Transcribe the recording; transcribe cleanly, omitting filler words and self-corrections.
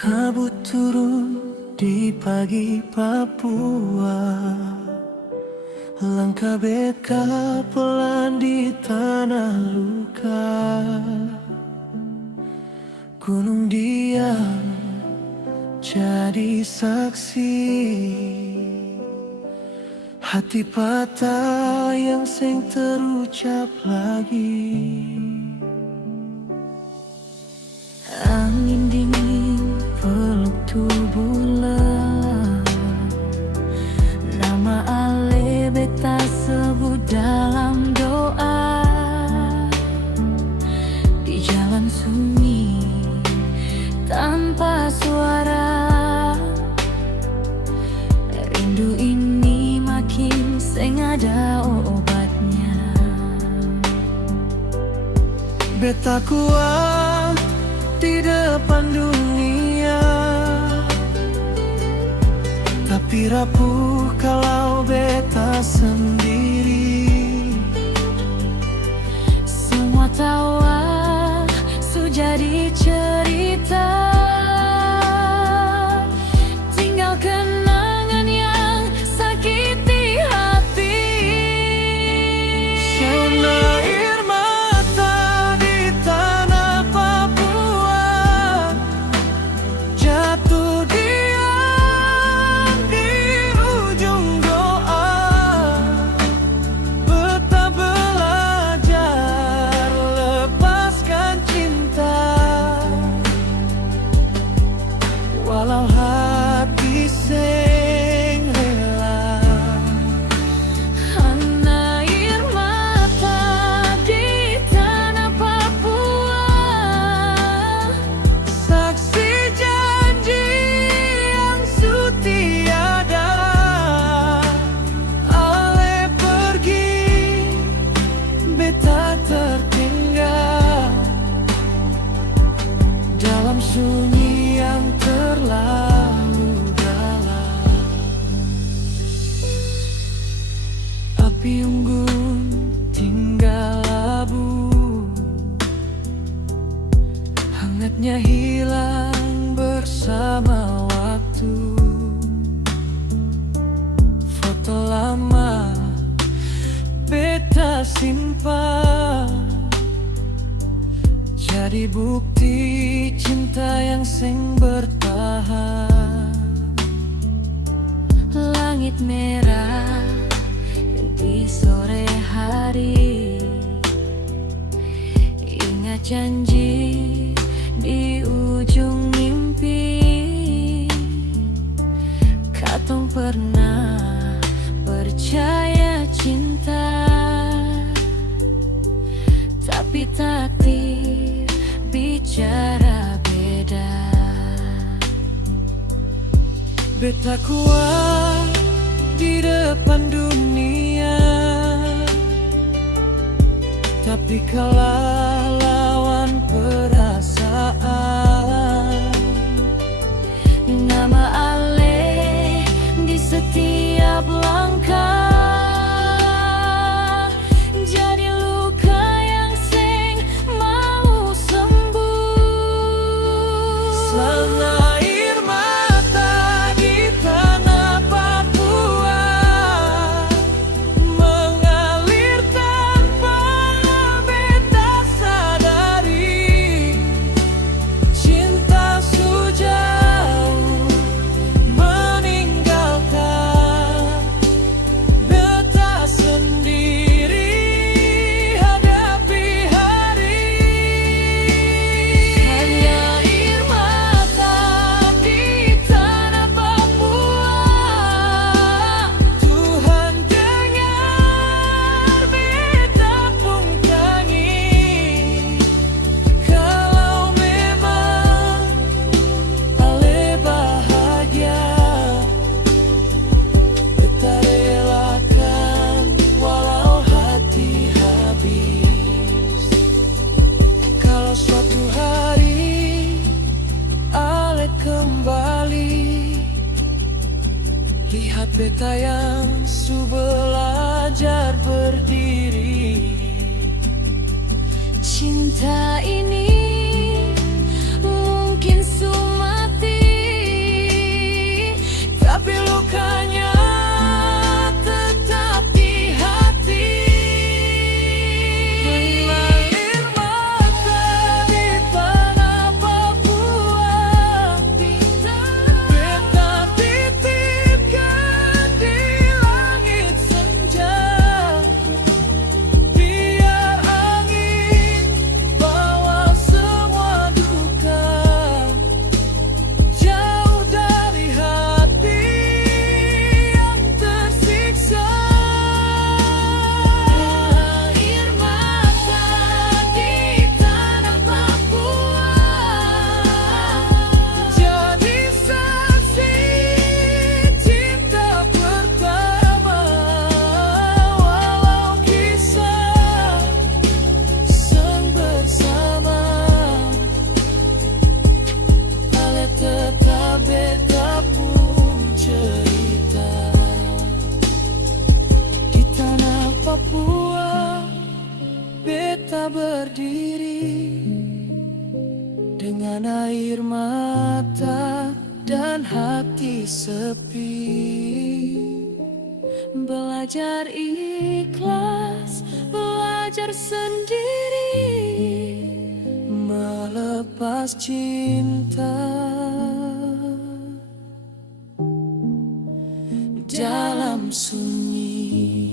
Kabut turun di pagi Papua. Langkah beta pelan di tanah luka. Gunung diam jadi saksi. Hati patah yang seng terucap lagi. Angin dingin peluk tubuh lelah. Nama Ale beta sebut dalam doa. Di jalan sunyi tanpa suara, rindu ini makin seng ada obatnya. Beta kuat di depan dunia, tapi rapuh kalau beta sendiri. Semua tawa su jadi cerita, tinggal kenangan yang sakiti hati. Sena air mata di tanah Papua, jatuh diam di ujung doa. Beta belajar lepaskan cinta, walau hati seng rela. Hana air mata di tanah Papua, saksi janji yang su tiada. Ale pergi, beta tertinggal dalam sunyi yang terlalu dalam. Api unggun tinggal abu, hangatnya hilang bersama waktu. Foto lama beta simpan, jadi bukti cinta yang seng bertahan. Langit merah di sore hari, ingat janji di ujung mimpi. Katong pernah percaya cinta, tapi takdir bicara beda. Beta kuat di depan dunia, tapi kalah lawan perasaan. Nama Ale di setiap langkah, jadi luka yang seng mau sembuh. Selama air mata di tanah Papua mengalir tanpa beta sadari, cinta su jauh meninggalkan beta sendiri hadapi hari. Hanya air mata di tanah Papua, Tuhan dengar beta pun tangis. Kalau memang Ale bahagia, beta relakan walau hati habis. Kalau suatu hari Ale kembali, lihat beta yang su belajar berdiri. Cinta ini mungkin su mati, dengan air mata dan hati sepi. Belajar ikhlas, belajar sendiri, melepas cinta dalam sunyi.